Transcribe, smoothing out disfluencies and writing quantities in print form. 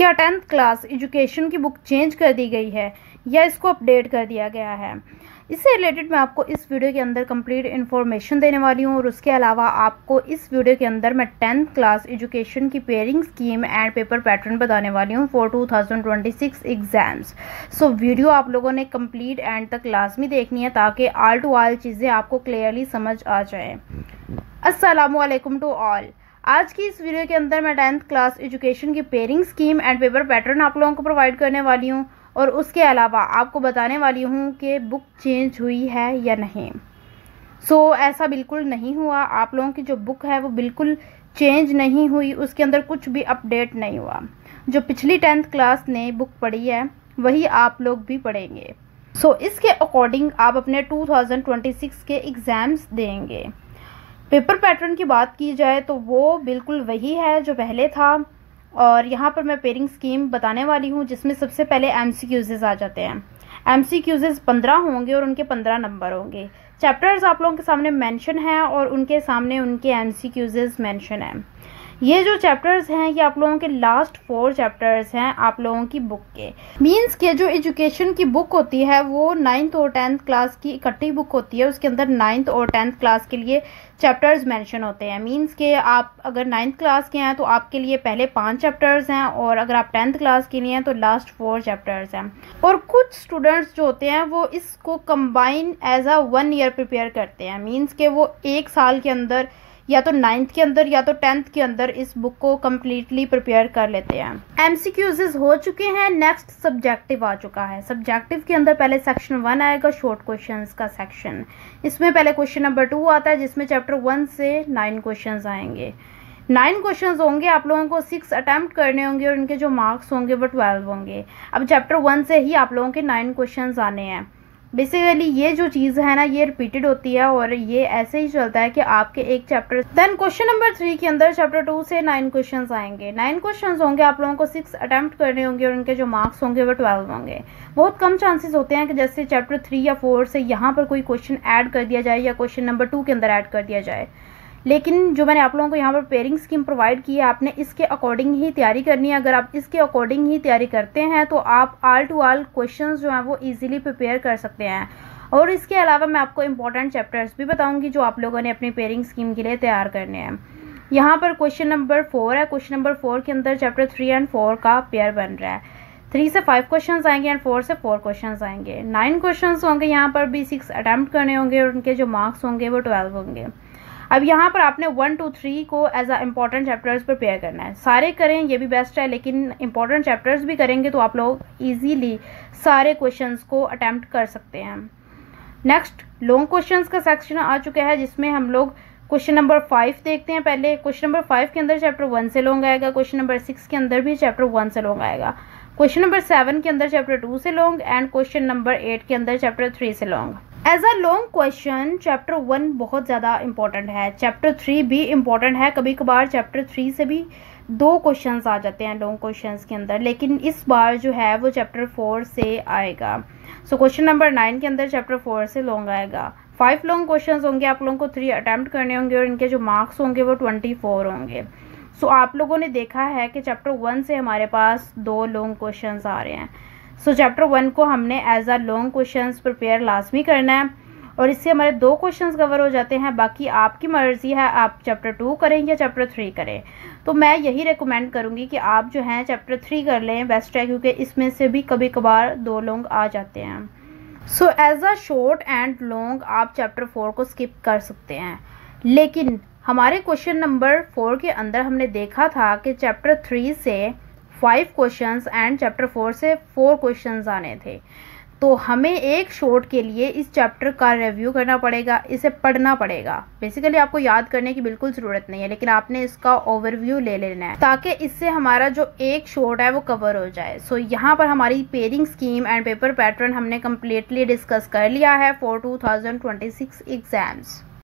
क्या 10th class education की book change कर दी गई है या इसको अपडेट कर दिया गया है? इससे रिलेटेड मैं आपको इस वीडियो के अंदर कंप्लीट इन्फॉर्मेशन देने वाली हूँ और उसके अलावा आपको इस वीडियो के अंदर मैं 10th क्लास एजुकेशन की pairing scheme and paper pattern बताने वाली हूँ फॉर 2026 एग्जाम्स। सो वीडियो आप लोगों ने कंप्लीट एंड तक लाजमी देखनी है ताकि ऑल टू ऑल चीज़ें आपको क्लियरली समझ आ जाए। अस्सलामुअलैकुम टू ऑल। आज की इस वीडियो के अंदर मैं 10th क्लास एजुकेशन की pairing scheme and paper pattern आप लोगों को प्रोवाइड करने वाली हूँ और उसके अलावा आपको बताने वाली हूँ कि बुक चेंज हुई है या नहीं। ऐसा बिल्कुल नहीं हुआ। आप लोगों की जो बुक है वो बिल्कुल चेंज नहीं हुई, उसके अंदर कुछ भी अपडेट नहीं हुआ। जो पिछली 10th क्लास ने बुक पढ़ी है वही आप लोग भी पढ़ेंगे। इसके अकॉर्डिंग आप अपने 2026 के एग्ज़ाम्स देंगे। पेपर पैटर्न की बात की जाए तो वो बिल्कुल वही है जो पहले था और यहाँ पर मैं पेयरिंग स्कीम बताने वाली हूँ जिसमें सबसे पहले MCQs आ जाते हैं। MCQs 15 होंगे और उनके 15 नंबर होंगे। चैप्टर्स आप लोगों के सामने मेंशन है और उनके सामने उनके MCQs मेंशन है। ये जो चैप्टर्स हैं ये आप लोगों के लास्ट 4 चैप्टर्स हैं आप लोगों की बुक के। मींस के जो एजुकेशन की बुक होती है वो 9th और 10th क्लास की इकट्ठी बुक होती है। उसके अंदर 9th और 10th क्लास के लिए चैप्टर्स मेंशन होते हैं। मींस के आप अगर 9th क्लास के हैं तो आपके लिए पहले 5 चैप्टर्स हैं और अगर आप 10th क्लास के लिए हैं तो लास्ट 4 चैप्टर्स हैं। और कुछ स्टूडेंट्स जो होते हैं वो इसको combine as a 1 year prepare करते हैं। मींस के वो 1 साल के अंदर या तो 9th के अंदर या तो 10th के अंदर इस बुक को कम्प्लीटली प्रिपेयर कर लेते हैं। MCQs हो चुके हैं। नेक्स्ट सब्जेक्टिव आ चुका है। सब्जेक्टिव के अंदर पहले सेक्शन 1 आएगा, शॉर्ट क्वेश्चंस का सेक्शन। इसमें पहले क्वेश्चन नंबर 2 आता है जिसमें चैप्टर 1 से 9 क्वेश्चंस आएंगे। 9 क्वेश्चंस होंगे, आप लोगों को 6 अटैम्प्ट करने होंगे और उनके जो मार्क्स होंगे वो 12 होंगे। अब चैप्टर 1 से ही आप लोगों के 9 क्वेश्चंस आने हैं। बेसिकली ये जो चीज़ है ना ये रिपीटेड होती है और ये ऐसे ही चलता है कि आपके एक चैप्टर देन क्वेश्चन नंबर 3 के अंदर चैप्टर 2 से 9 क्वेश्चंस आएंगे। 9 क्वेश्चंस होंगे, आप लोगों को 6 अटैम्प्ट करने होंगे और उनके जो मार्क्स होंगे वो 12 होंगे। बहुत कम चांसेस होते हैं कि जैसे चैप्टर 3 या 4 से यहाँ पर कोई क्वेश्चन ऐड कर दिया जाए या क्वेश्चन नंबर 2 के अंदर ऐड कर दिया जाए। लेकिन जो मैंने आप लोगों को यहाँ पर पेयरिंग स्कीम प्रोवाइड की है आपने इसके अकॉर्डिंग ही तैयारी करनी है। अगर आप इसके अकॉर्डिंग ही तैयारी करते हैं तो आप ऑल टू ऑल क्वेश्चंस जो हैं वो इजीली प्रिपेयर कर सकते हैं। और इसके अलावा मैं आपको इंपॉर्टेंट चैप्टर्स भी बताऊंगी जो आप लोगों ने अपनी पेयरिंग स्कीम के लिए तैयार करने हैं। यहाँ पर क्वेश्चन नंबर 4 है। क्वेश्चन नंबर 4 के अंदर चैप्टर 3 एंड 4 का पेयर बन रहा है। 3 से 5 क्वेश्चंस आएंगे एंड 4 से 4 क्वेश्चंस आएंगे। 9 क्वेश्चंस होंगे, यहाँ पर भी 6 अटैम्प्ट करने होंगे और उनके जो मार्क्स होंगे वो 12 होंगे। अब यहाँ पर आपने 1 2 3 को as a important chapters prepare करना है। सारे करें ये भी बेस्ट है, लेकिन इंपॉर्टेंट चैप्टर्स भी करेंगे तो आप लोग ईजीली सारे क्वेश्चंस को अटैम्प्ट कर सकते हैं। नेक्स्ट लॉन्ग क्वेश्चंस का सेक्शन आ चुका है जिसमें हम लोग क्वेश्चन नंबर 5 देखते हैं। पहले क्वेश्चन नंबर 5 के अंदर चैप्टर 1 से लॉन्ग आएगा। क्वेश्चन नंबर 6 के अंदर भी चैप्टर 1 से लॉन्ग आएगा। क्वेश्चन नंबर 7 के अंदर चैप्टर 2 से लॉन्ग एंड क्वेश्चन नंबर 8 के अंदर चैप्टर 3 से long. As a long question chapter 1 बहुत ज़्यादा इंपॉर्टेंट है। चैप्टर 3 भी इंपॉर्टेंट है। कभी कभार चैप्टर 3 से भी 2 क्वेश्चंस आ जाते हैं लॉन्ग क्वेश्चंस के अंदर, लेकिन इस बार जो है वो चैप्टर 4 से आएगा। क्वेश्चन नंबर 9 के अंदर चैप्टर 4 से लॉन्ग आएगा। 5 लॉन्ग क्वेश्चंस होंगे, आप लोगों को 3 अटैम्प्ट करने होंगे और इनके जो मार्क्स होंगे वो 24 होंगे। आप लोगों ने देखा है कि चैप्टर 1 से हमारे पास 2 लॉन्ग क्वेश्चंस आ रहे हैं। चैप्टर 1 को हमने as a long questions prepare लाजमी करना है और इससे हमारे 2 क्वेश्चंस कवर हो जाते हैं। बाकी आपकी मर्जी है, आप चैप्टर 2 करें या चैप्टर 3 करें। तो मैं यही रेकमेंड करूंगी कि आप जो हैं चैप्टर 3 कर लें, बेस्ट है, क्योंकि इसमें से भी कभी कभार 2 लॉन्ग आ जाते हैं। As a short and long आप चैप्टर 4 को स्किप कर सकते हैं। लेकिन हमारे क्वेश्चन नंबर 4 के अंदर हमने देखा था कि चैप्टर 3 से 5 क्वेश्चंस एंड चैप्टर 4 से 4 क्वेश्चंस आने थे। तो हमें एक शॉर्ट के लिए इस चैप्टर का रिव्यू करना पड़ेगा, इसे पढ़ना पड़ेगा। बेसिकली आपको याद करने की बिल्कुल ज़रूरत नहीं है, लेकिन आपने इसका ओवरव्यू ले लेना है ताकि इससे हमारा जो एक शॉर्ट है वो कवर हो जाए। यहाँ पर हमारी pairing scheme and paper pattern हमने कम्प्लीटली डिस्कस कर लिया है फॉर 2026 एग्जाम्स।